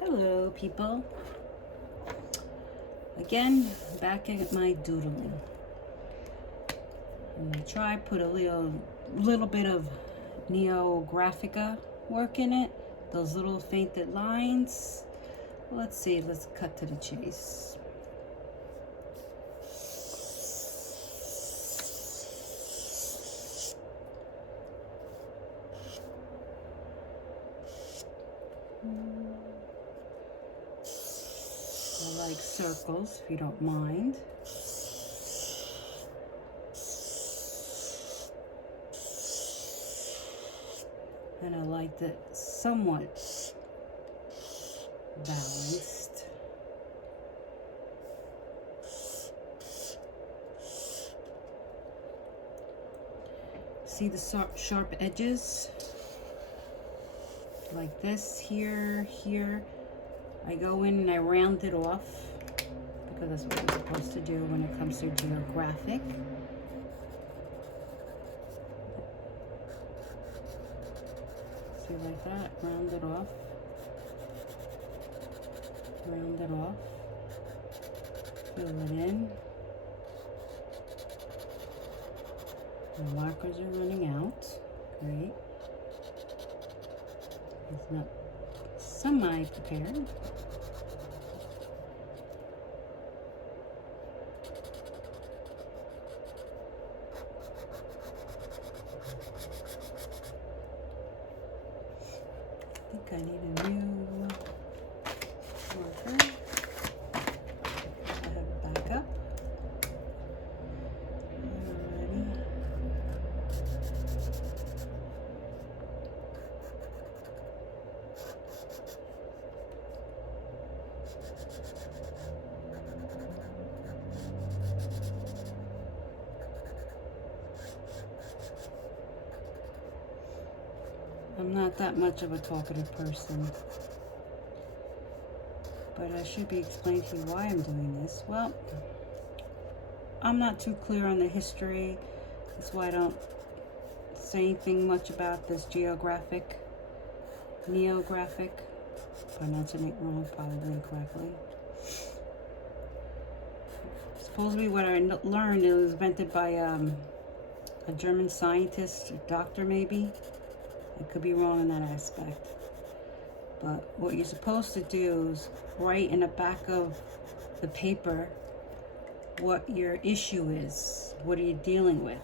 Hello, people. Again, back at my doodling. I'm gonna try put a little bit of Neurographic work in it. Those little fainted lines. Let's see. Let's cut to the chase. I like circles, if you don't mind. And I like it somewhat balanced. See the sharp edges? Like this, here. I go in and I round it off because that's what I'm supposed to do when it comes to geographic. See, like that, round it off, fill it in. The markers are running out. Great. It's not semi-prepared. I think I need a new marker. I have it back up. Alrighty. I'm not that much of a talkative person, but I should be explaining to you why I'm doing this. Well, I'm not too clear on the history. That's why I don't say anything much about this Neurographic, pronouncing it wrong, probably incorrectly. Supposedly what I learned, it was invented by a German scientist, a doctor maybe. I could be wrong in that aspect. But what you're supposed to do is write in the back of the paper what your issue is. What are you dealing with?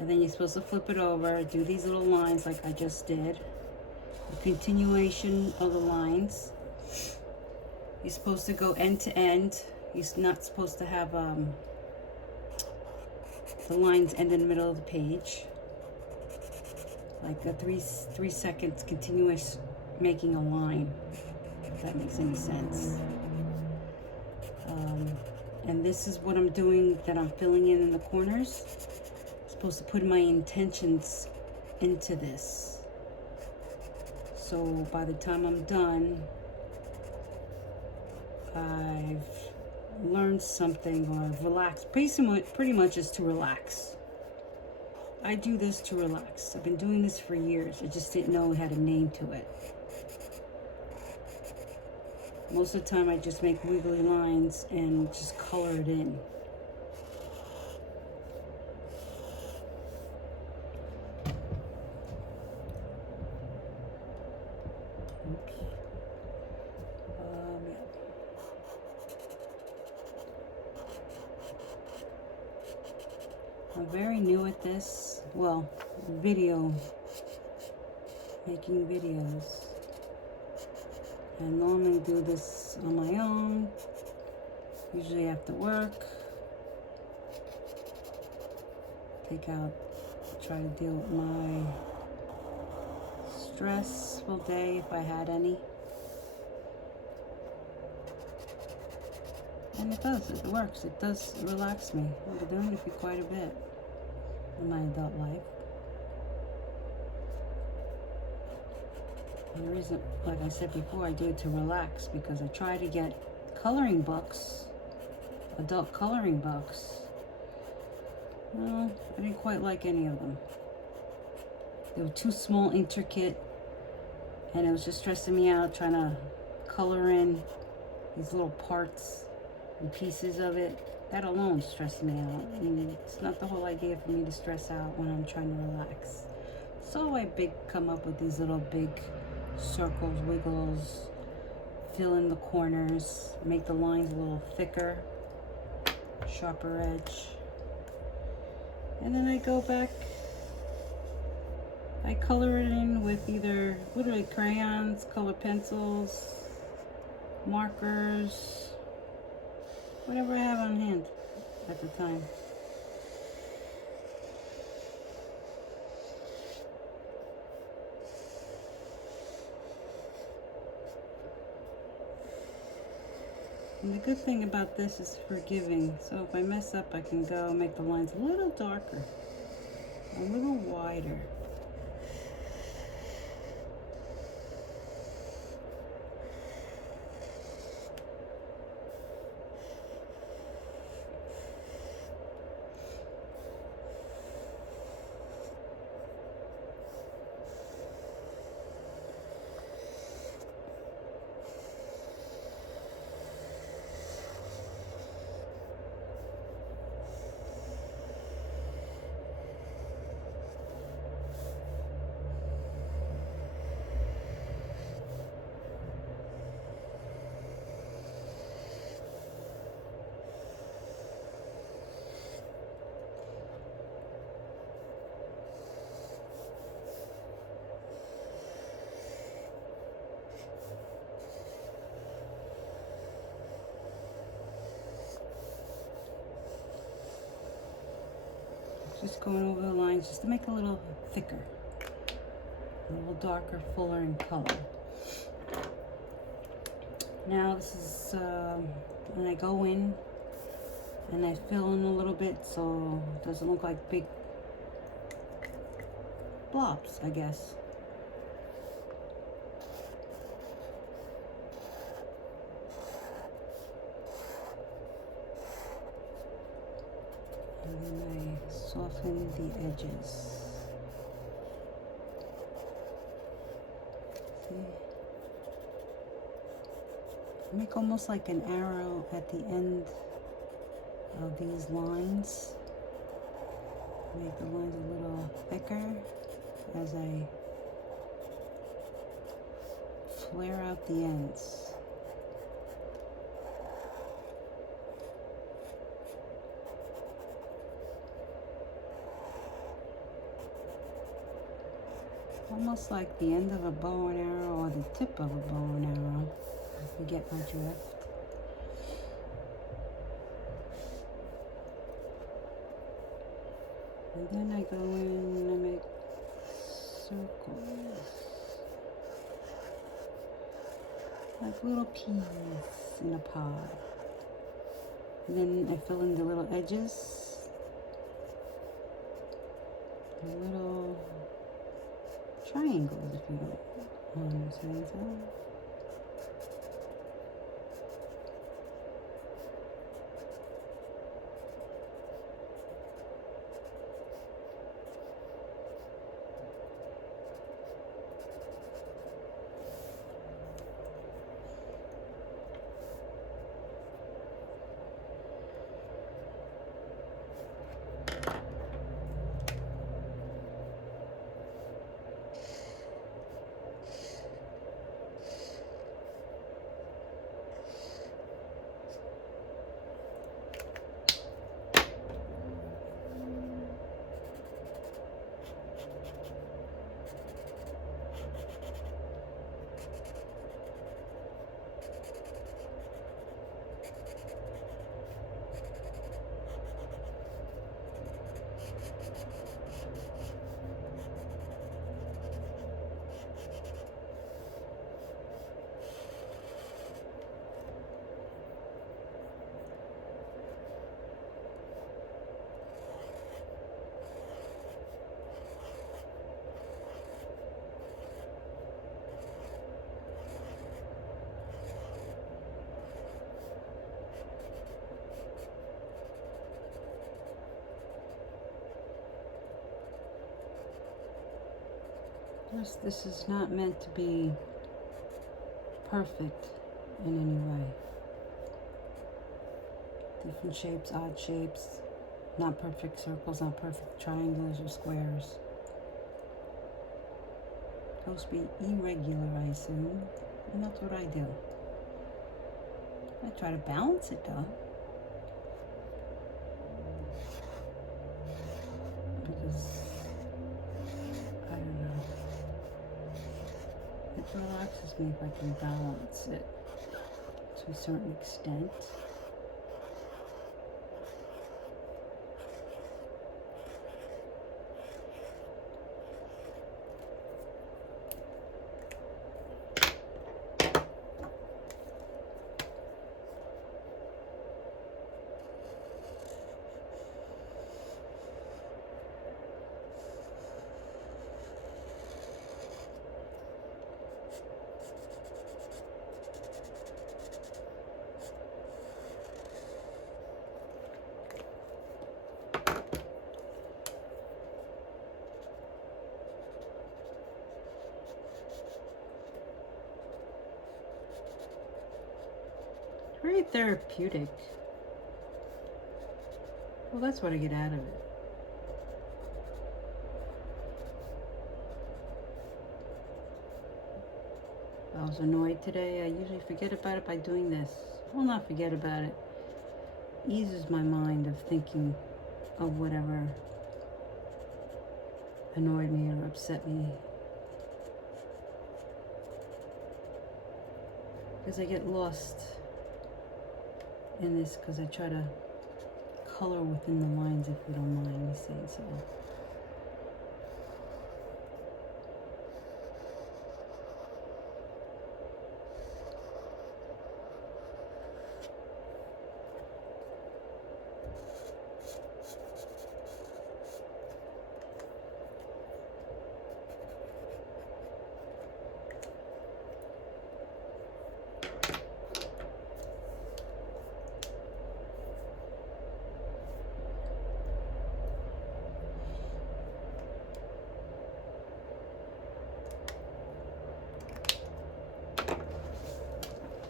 And then you're supposed to flip it over, do these little lines like I just did. A continuation of the lines. You're supposed to go end to end. You're not supposed to have the lines end in the middle of the page. Like a 3 seconds continuous making a line, if that makes any sense. And this is what I'm doing, that I'm filling in the corners. I'm supposed to put my intentions into this. So by the time I'm done, I've learned something, or I've relaxed. Pretty much is to relax. I do this to relax. I've been doing this for years. I just didn't know it had a name to it. Most of the time I just make wiggly lines and just color it in. Oops. Yeah. I'm very new at this. Well, making videos. I normally do this on my own, usually after work. Try to deal with my stressful day if I had any. And it works. It does relax me. I've been doing it for quite a bit in my adult life. And the reason, like I said before, I do it to relax because I try to get coloring books, adult coloring books. Well, I didn't quite like any of them. They were too small, intricate, and it was just stressing me out trying to color in these little parts and pieces of it. That alone stressed me out. And it's not the whole idea for me to stress out when I'm trying to relax. So I come up with these little big circles, wiggles, fill in the corners, make the lines a little thicker, sharper edge. And then I go back, I color it in with either literally crayons, colored pencils, markers, whatever I have on hand at the time. And the good thing about this is forgiving. So if I mess up, I can go make the lines a little darker, a little wider. Just going over the lines just to make it a little thicker, a little darker, fuller in color. Now this is when I go in and I fill in a little bit so it doesn't look like big blobs, I guess. And then I soften the edges. See? Make almost like an arrow at the end of these lines. Make the lines a little thicker as I flare out the ends. Almost like the end of a bow and arrow or the tip of a bow and arrow, if you get my drift. And then I go in and I make circles, like little peas in a pod. And then I fill in the little edges, the little triangles, if you don't understand so. This is not meant to be perfect in any way. Different shapes, odd shapes, not perfect circles, not perfect triangles or squares. Supposed to be irregular, I assume, and that's what I do. I try to balance it though, because I don't know. It relaxes me if I can balance it to a certain extent. Very therapeutic. Well, that's what I get out of it. I was annoyed today. I usually forget about it by doing this. Well, not forget about it. Eases my mind of thinking of whatever annoyed me or upset me. Because I get lost in this because I try to color within the lines, if you don't mind me saying so.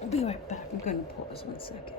I'll be right back. I'm going to pause 1 second.